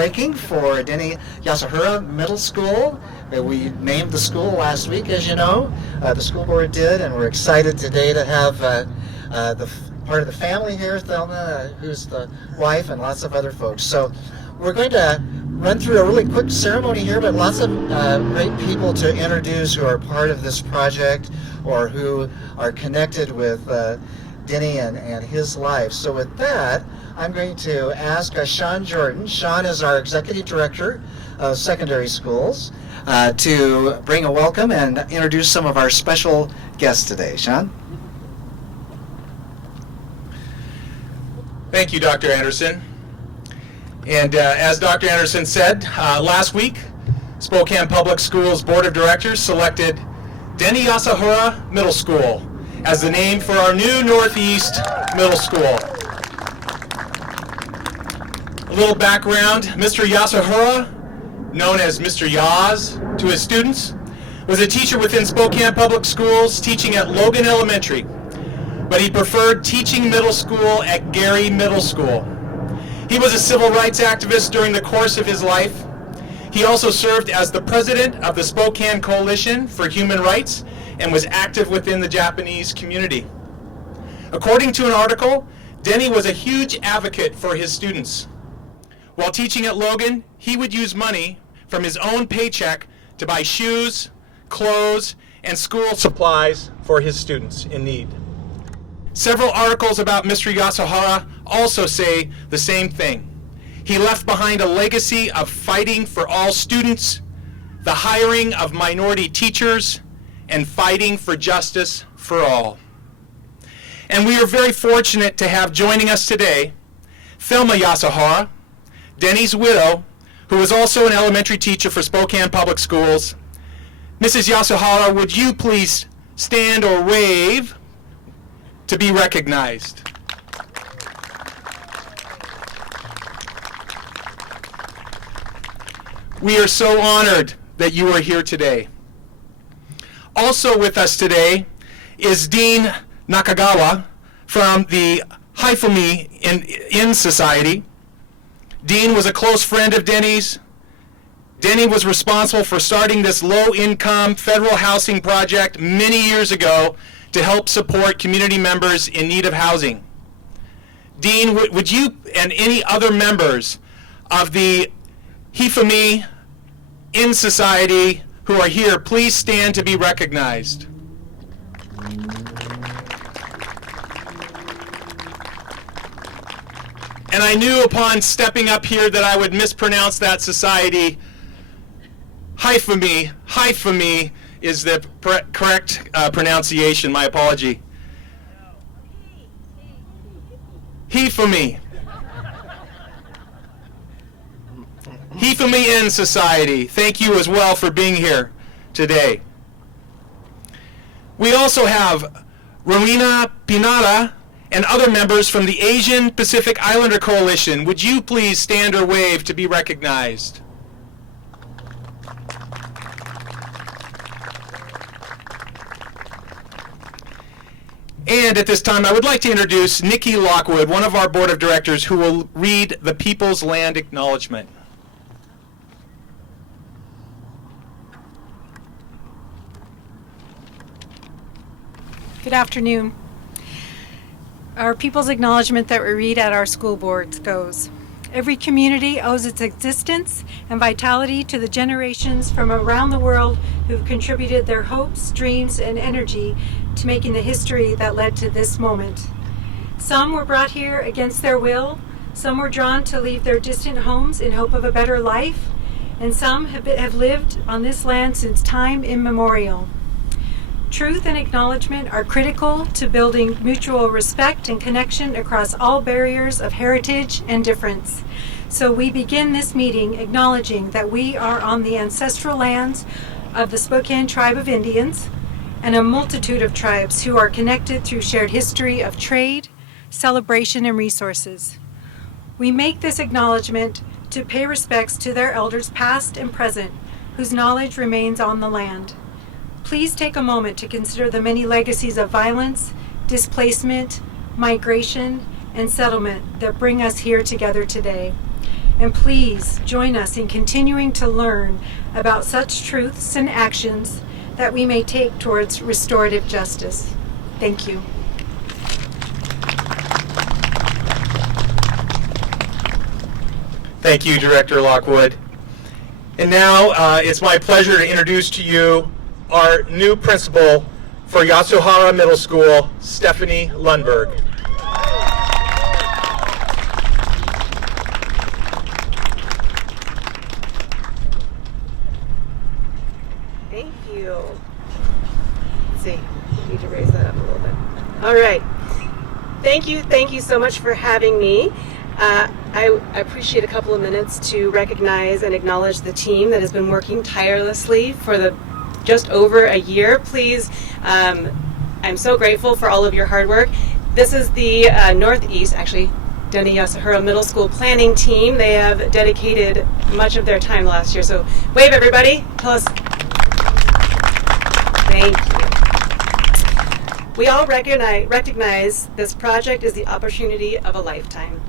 groundbreaking for Denny Yasuhara Middle School. We named the school last week, as you know. The school board did, and we're excited today to have part of the family here, Thelma, who's the wife, and lots of other folks. So we're going to run through a really quick ceremony here, but lots of great people to introduce who are part of this project or who are connected with Denny and his life. So with that, I'm going to ask Sean Jordan. Sean is our Executive Director of Secondary Schools to bring a welcome and introduce some of our special guests today. Sean? Thank you, Dr. Anderson. And as Dr. Anderson said, last week, Spokane Public Schools Board of Directors selected Denny Yasuhara Middle School as the name for our new Northeast Middle School. A little background, Mr. Yasuhara, known as Mr. Yaz to his students, was a teacher within Spokane Public Schools, teaching at Logan Elementary, but he preferred teaching middle school at Gary Middle School. He was a civil rights activist during the course of his life. He also served as the president of the Spokane Coalition for Human Rights and was active within the Japanese community. According to an article, Denny was a huge advocate for his students. While teaching at Logan, he would use money from his own paycheck to buy shoes, clothes, and school supplies for his students in need. Several articles about Mr. Yasuhara also say the same thing. He left behind a legacy of fighting for all students, the hiring of minority teachers, and fighting for justice for all. And we are very fortunate to have joining us today Thelma Yasuhara, Denny's widow, who was also an elementary teacher for Spokane Public Schools. Mrs. Yasuhara, would you please stand or wave to be recognized? We are so honored that you are here today. Also with us today is Dean Nakagawa from the Hifumi in Society. Dean was a close friend of Denny's. Denny was responsible for starting this low-income federal housing project many years ago to help support community members in need of housing. Dean, would you and any other members of the Hifumi in Society who are here, please stand to be recognized. And I knew upon stepping up here that I would mispronounce that society. Hifumi is the correct pronunciation. My apology. Hifumi. Hifumi in Society. Thank you as well for being here today. We also have Rowena Pinata and other members from the Asian Pacific Islander Coalition. Would you please stand or wave to be recognized? And at this time, I would like to introduce Nikki Lockwood, one of our board of directors, who will read the People's Land Acknowledgement. Good afternoon. Our People's Acknowledgement that we read at our school boards goes, every community owes its existence and vitality to the generations from around the world who've contributed their hopes, dreams, and energy to making the history that led to this moment. Some were brought here against their will, some were drawn to leave their distant homes in hope of a better life, and some have lived on this land since time immemorial. Truth and acknowledgement are critical to building mutual respect and connection across all barriers of heritage and difference. So we begin this meeting acknowledging that we are on the ancestral lands of the Spokane Tribe of Indians and a multitude of tribes who are connected through shared history of trade, celebration, and resources. We make this acknowledgement to pay respects to their elders past and present, whose knowledge remains on the land. Please take a moment to consider the many legacies of violence, displacement, migration, and settlement that bring us here together today. And please join us in continuing to learn about such truths and actions that we may take towards restorative justice. Thank you. Thank you, Director Lockwood. And now it's my pleasure to introduce to you our new principal for Yasuhara Middle School, Stephanie Lundberg. Thank you. Let's see, I need to raise that up a little bit. All right. Thank you so much for having me. I appreciate a couple of minutes to recognize and acknowledge the team that has been working tirelessly for just over a year. Please, I'm so grateful for all of your hard work. This is the Northeast, actually, Denny Yasuhara Middle School planning team. They have dedicated much of their time last year. So wave, everybody. Tell us. Thank you. We all recognize this project is the opportunity of a lifetime.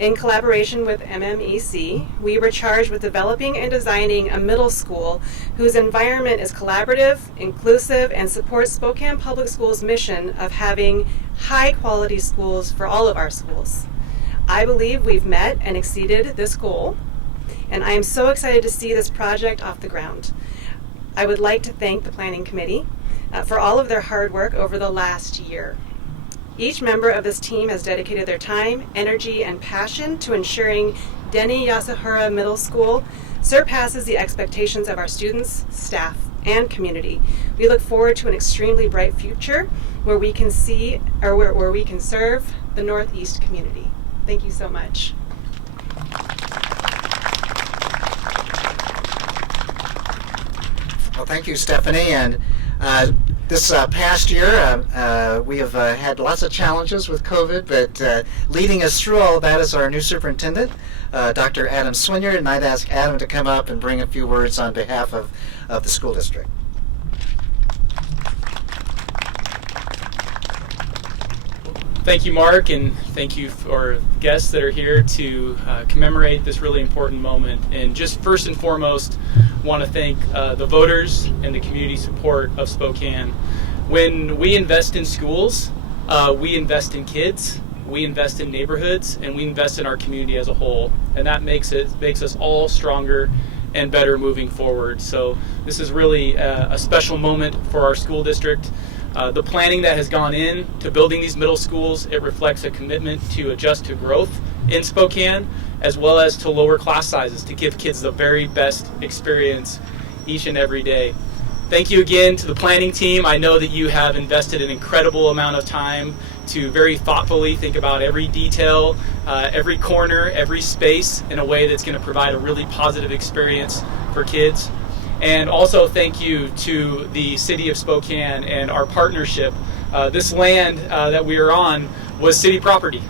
In collaboration with MMEC, we were charged with developing and designing a middle school whose environment is collaborative, inclusive, and supports Spokane Public Schools' mission of having high-quality schools for all of our schools. I believe we've met and exceeded this goal, and I am so excited to see this project off the ground. I would like to thank the Planning Committee for all of their hard work over the last year. Each member of this team has dedicated their time, energy, and passion to ensuring Denny Yasuhara Middle School surpasses the expectations of our students, staff, and community. We look forward to an extremely bright future where we can where we can serve the Northeast community. Thank you so much. Well, thank you, Stephanie. And this past year, we have had lots of challenges with COVID, but leading us through all of that is our new superintendent, Dr. Adam Swinyard, and I'd ask Adam to come up and bring a few words on behalf of the school district. Thank you, Mark, and thank you for guests that are here to commemorate this really important moment. And just first and foremost, want to thank the voters and the community support of Spokane. When we invest in schools, we invest in kids, we invest in neighborhoods, and we invest in our community as a whole. And that makes us all stronger and better moving forward. So this is really a special moment for our school district. The planning that has gone in to building these middle schools, it reflects a commitment to adjust to growth in Spokane, as well as to lower class sizes to give kids the very best experience each and every day. Thank you again to the planning team. I know that you have invested an incredible amount of time to very thoughtfully think about every detail, every corner, every space in a way that's going to provide a really positive experience for kids. And also thank you to the City of Spokane and our partnership. This land that we are on was city property.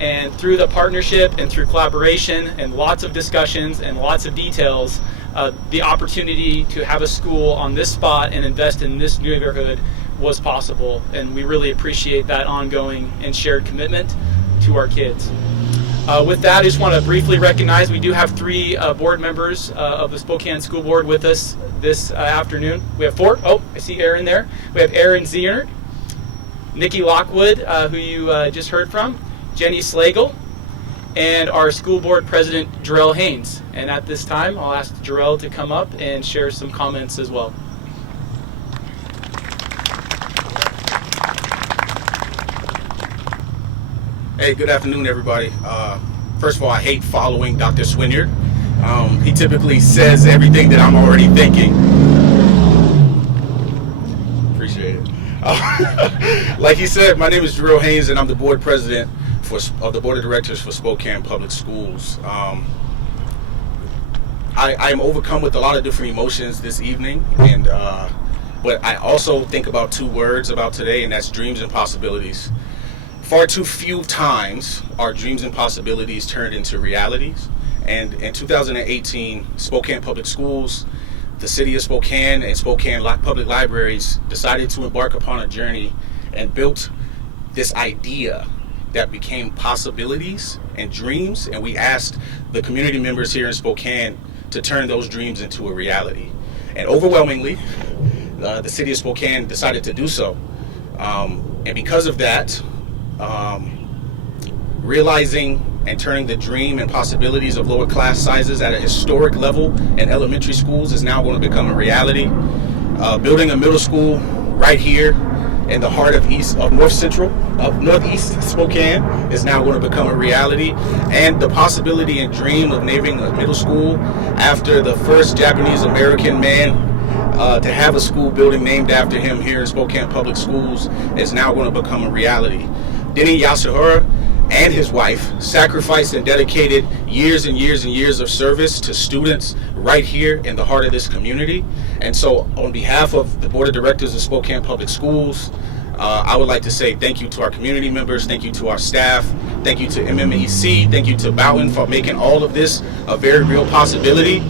And through the partnership and through collaboration and lots of discussions and lots of details, the opportunity to have a school on this spot and invest in this neighborhood was possible. And we really appreciate that ongoing and shared commitment to our kids. With that, I just want to briefly recognize we do have 3 board members of the Spokane School Board with us this afternoon. We have 4. Oh, I see Aaron there. We have Aaron Ziernert, Nikki Lockwood, who you just heard from, Jenny Slagle, and our school board president, Jarrell Haynes. And at this time, I'll ask Jarrell to come up and share some comments as well. Hey, good afternoon, everybody. First of all, I hate following Dr. Swinyard. He typically says everything that I'm already thinking. Appreciate it. Like he said, my name is Jarrell Haynes, and I'm the board president of the board of directors for Spokane Public Schools. I am overcome with a lot of different emotions this evening, and but I also think about 2 words about today, and that's dreams and possibilities. Far too few times are dreams and possibilities turned into realities. And in 2018, Spokane Public Schools, the City of Spokane, and Spokane Public Libraries decided to embark upon a journey and built this idea that became possibilities and dreams, and we asked the community members here in Spokane to turn those dreams into a reality. And overwhelmingly, the city of Spokane decided to do so. And because of that, realizing and turning the dream and possibilities of lower class sizes at a historic level in elementary schools is now going to become a reality. Building a middle school right here in the heart of northeast Spokane is now going to become a reality. And the possibility and dream of naming a middle school after the first Japanese American man to have a school building named after him here in Spokane Public Schools is now going to become a reality. Denny Yasuhara and his wife sacrificed and dedicated years and years and years of service to students right here in the heart of this community. And so on behalf of the Board of Directors of Spokane Public Schools, I would like to say thank you to our community members, thank you to our staff, thank you to MMEC, thank you to Bowden for making all of this a very real possibility.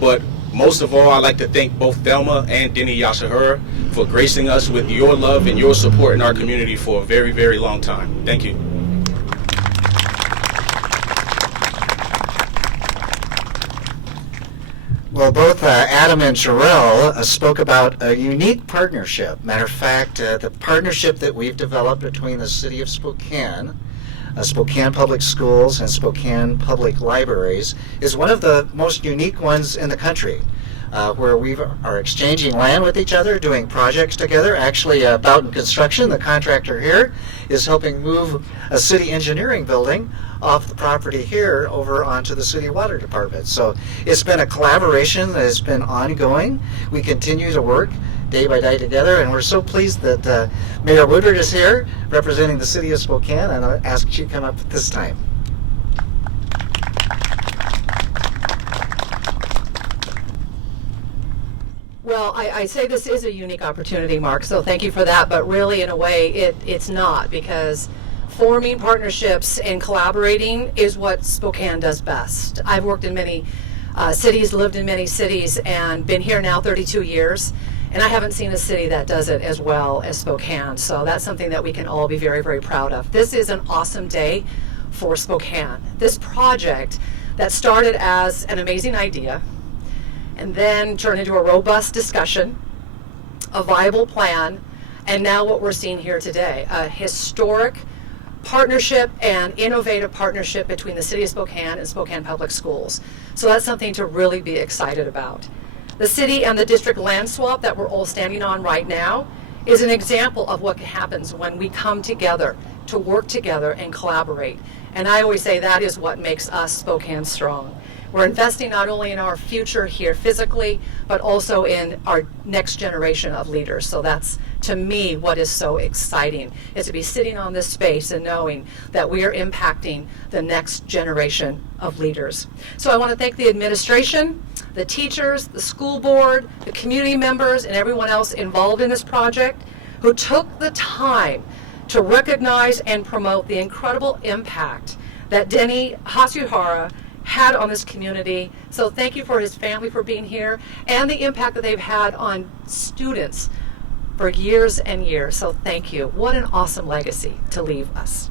But most of all, I'd like to thank both Thelma and Denny Yasuhara for gracing us with your love and your support in our community for a very, very long time. Thank you. Well, both Adam and Jarrell spoke about a unique partnership. Matter of fact, the partnership that we've developed between the City of Spokane, Spokane Public Schools, and Spokane Public Libraries is one of the most unique ones in the country, where we are exchanging land with each other, doing projects together. Actually, Bowden Construction, the contractor here, is helping move a city engineering building off the property here over onto the city water department. So it's been a collaboration that has been ongoing. We continue to work day by day together, and we're so pleased that Mayor Woodward is here representing the city of Spokane, and I ask you to come up at this time. Well, I say this is a unique opportunity, Mark, so thank you for that, but really in a way it's not, because forming partnerships and collaborating is what Spokane does best. I've worked in many cities, lived in many cities, and been here now 32 years, and I haven't seen a city that does it as well as Spokane, so that's something that we can all be very, very proud of. This is an awesome day for Spokane. This project that started as an amazing idea and then turned into a robust discussion, a viable plan, and now what we're seeing here today, a historic partnership and innovative partnership between the City of Spokane and Spokane Public Schools. So that's something to really be excited about. The city and the district land swap that we're all standing on right now is an example of what happens when we come together to work together and collaborate. And I always say that is what makes us Spokane strong. We're investing not only in our future here physically, but also in our next generation of leaders. So that's, to me, what is so exciting, is to be sitting on this space and knowing that we are impacting the next generation of leaders. So I want to thank the administration, the teachers, the school board, the community members, and everyone else involved in this project who took the time to recognize and promote the incredible impact that Denny Yasuhara had on this community. So thank you for his family for being here and the impact that they've had on students for years and years. So thank you. What an awesome legacy to leave us.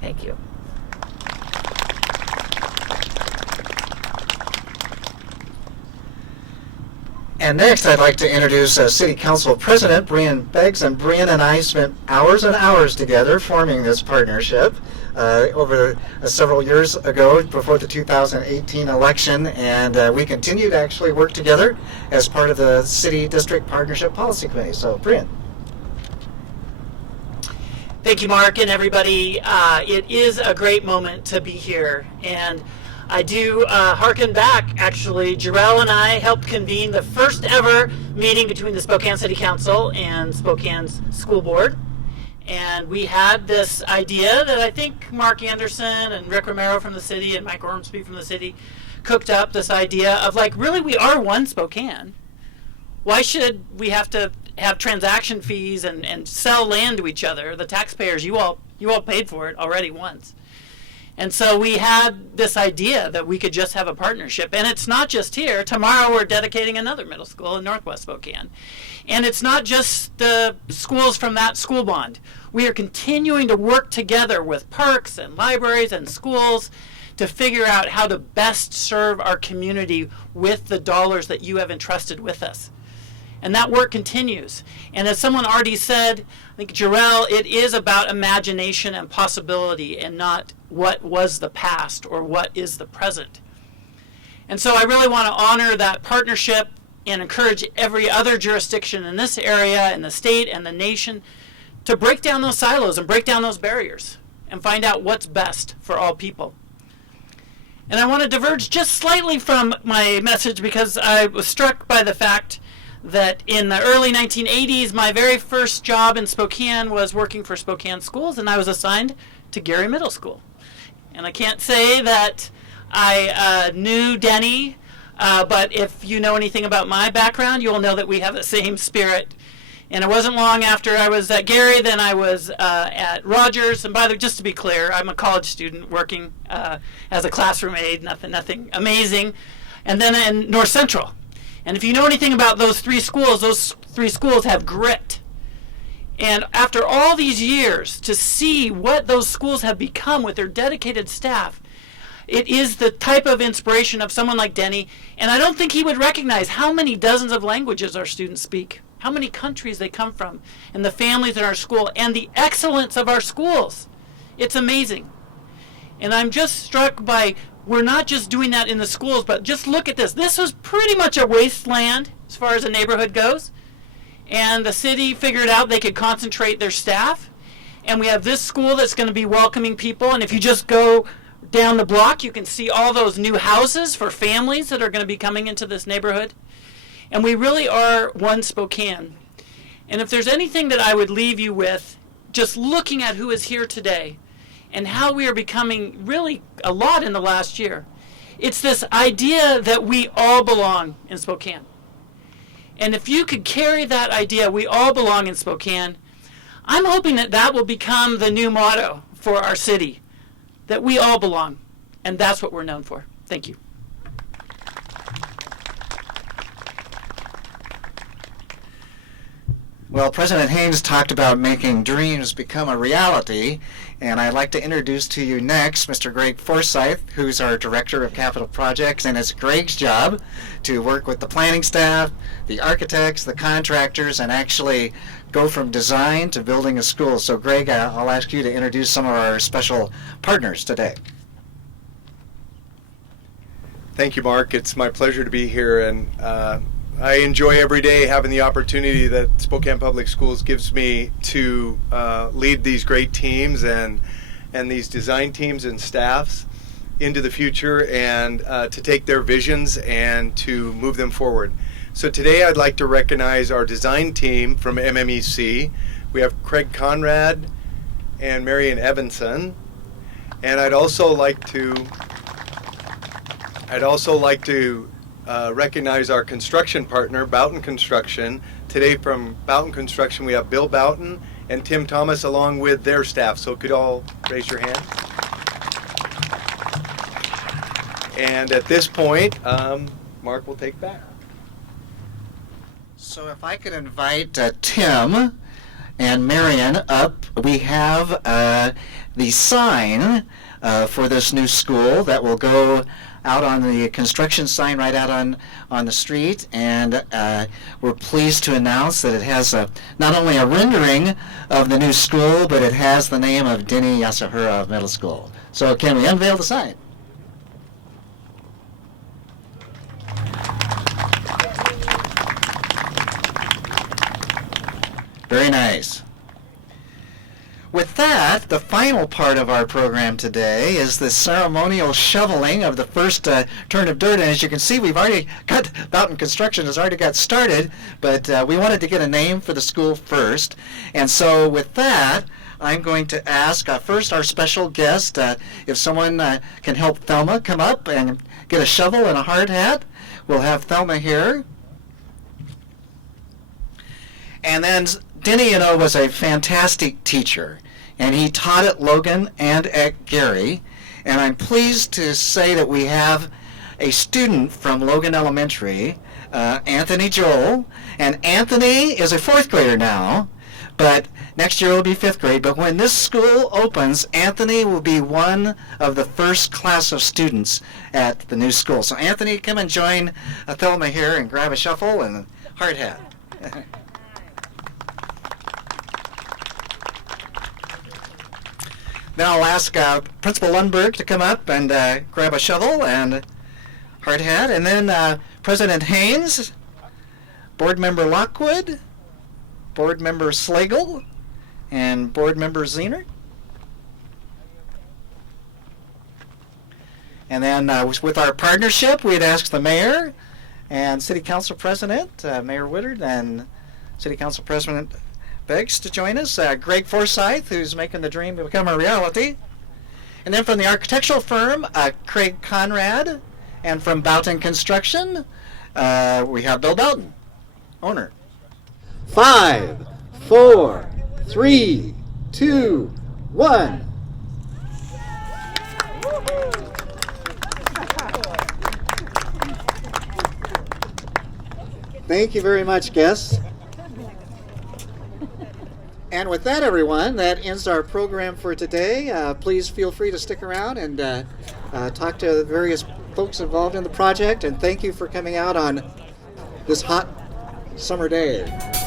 Thank you. And next, I'd like to introduce City Council President Brian Beggs. And Brian and I spent hours and hours together forming this partnership over several years ago before the 2018 election. And we continue to actually work together as part of the City District Partnership Policy Committee. So, Brian. Thank you, Mark, and everybody. It is a great moment to be here. And I do harken back, actually. Jarrell and I helped convene the first ever meeting between the Spokane City Council and Spokane's School Board. And we had this idea that I think Mark Anderson and Rick Romero from the city and Mike Ormsby from the city cooked up, this idea of, like, really we are one Spokane. Why should we have to have transaction fees and sell land to each other? The taxpayers, you all paid for it already once. And so we had this idea that we could just have a partnership. And it's not just here. Tomorrow we're dedicating another middle school in Northwest Spokane. And it's not just the schools from that school bond. We are continuing to work together with parks and libraries and schools to figure out how to best serve our community with the dollars that you have entrusted with us. And that work continues. And as someone already said, I think Jarrell, it is about imagination and possibility and not what was the past or what is the present. And so I really want to honor that partnership and encourage every other jurisdiction in this area, in the state and the nation, to break down those silos and break down those barriers and find out what's best for all people. And I want to diverge just slightly from my message because I was struck by the fact that in the early 1980s, my very first job in Spokane was working for Spokane Schools, and I was assigned to Gary Middle School. And I can't say that I knew Denny, but if you know anything about my background, you'll know that we have the same spirit. And it wasn't long after I was at Gary, then I was at Rogers. And by the way, just to be clear, I'm a college student working as a classroom aide, nothing amazing. And then in North Central. And if you know anything about those three schools have grit. And after all these years, to see what those schools have become with their dedicated staff, it is the type of inspiration of someone like Denny. And I don't think he would recognize how many dozens of languages our students speak, how many countries they come from, and the families in our school, and the excellence of our schools. It's amazing. And I'm just struck by, we're not just doing that in the schools, but just look at this. This was pretty much a wasteland as far as a neighborhood goes. And the city figured out they could concentrate their staff. And we have this school that's going to be welcoming people. And if you just go down the block, you can see all those new houses for families that are going to be coming into this neighborhood. And we really are one Spokane. And if there's anything that I would leave you with, just looking at who is here today, and how we are becoming really a lot in the last year. It's this idea that we all belong in Spokane. And if you could carry that idea, we all belong in Spokane, I'm hoping that that will become the new motto for our city, that we all belong. And that's what we're known for. Thank you. Well, President Haynes talked about making dreams become a reality, and I'd like to introduce to you next Mr. Greg Forsythe, who's our Director of Capital Projects, and it's Greg's job to work with the planning staff, the architects, the contractors, and actually go from design to building a school. So Greg, I'll ask you to introduce some of our special partners today. Thank you, Mark. It's my pleasure to be here, and I enjoy every day having the opportunity that Spokane Public Schools gives me to lead these great teams and these design teams and staffs into the future, and to take their visions and to move them forward. So today I'd like to recognize our design team from MMEC. We have Craig Conrad and Marion Evanson, and I'd also like to recognize our construction partner, Boughton Construction. Today from Boughton Construction we have Bill Boughton and Tim Thomas along with their staff. So could you all raise your hands? And at this point, Mark will take back. So if I could invite Tim and Marion up, we have the sign for this new school that will go out on the construction sign right out on the street, and we're pleased to announce that it has not only a rendering of the new school, but it has the name of Denny Yasuhara Middle School. So can we unveil the sign? Very nice. With that, the final part of our program today is the ceremonial shoveling of the first turn of dirt. And as you can see, we've already got, Boughton Construction has already got started, but we wanted to get a name for the school first. And so with that, I'm going to ask first our special guest, if someone can help Thelma come up and get a shovel and a hard hat. We'll have Thelma here. And then Denny, was a fantastic teacher, and he taught at Logan and at Gary, And I'm pleased to say that we have a student from Logan Elementary, Anthony Joel. And Anthony is a 4th grader now, but next year will be 5th grade. But when this school opens, Anthony will be one of the first class of students at the new school. So Anthony, come and join Thelma here and grab a shuffle and a hard hat. Now I'll ask Principal Lundberg to come up and grab a shovel and hard hat. And then President Haynes, Board Member Lockwood, Board Member Slagle, and Board Member Zener. And then with our partnership, we'd ask the Mayor and City Council President, Mayor Woodard, and City Council President Beggs to join us. Greg Forsythe, who's making the dream become a reality. And then from the architectural firm, Craig Conrad. And from Boughton Construction, we have Bill Boughton, owner. 5, 4, 3, 2, 1. Thank you very much, guests. And with that, everyone, that ends our program for today. Please feel free to stick around and talk to the various folks involved in the project. And thank you for coming out on this hot summer day.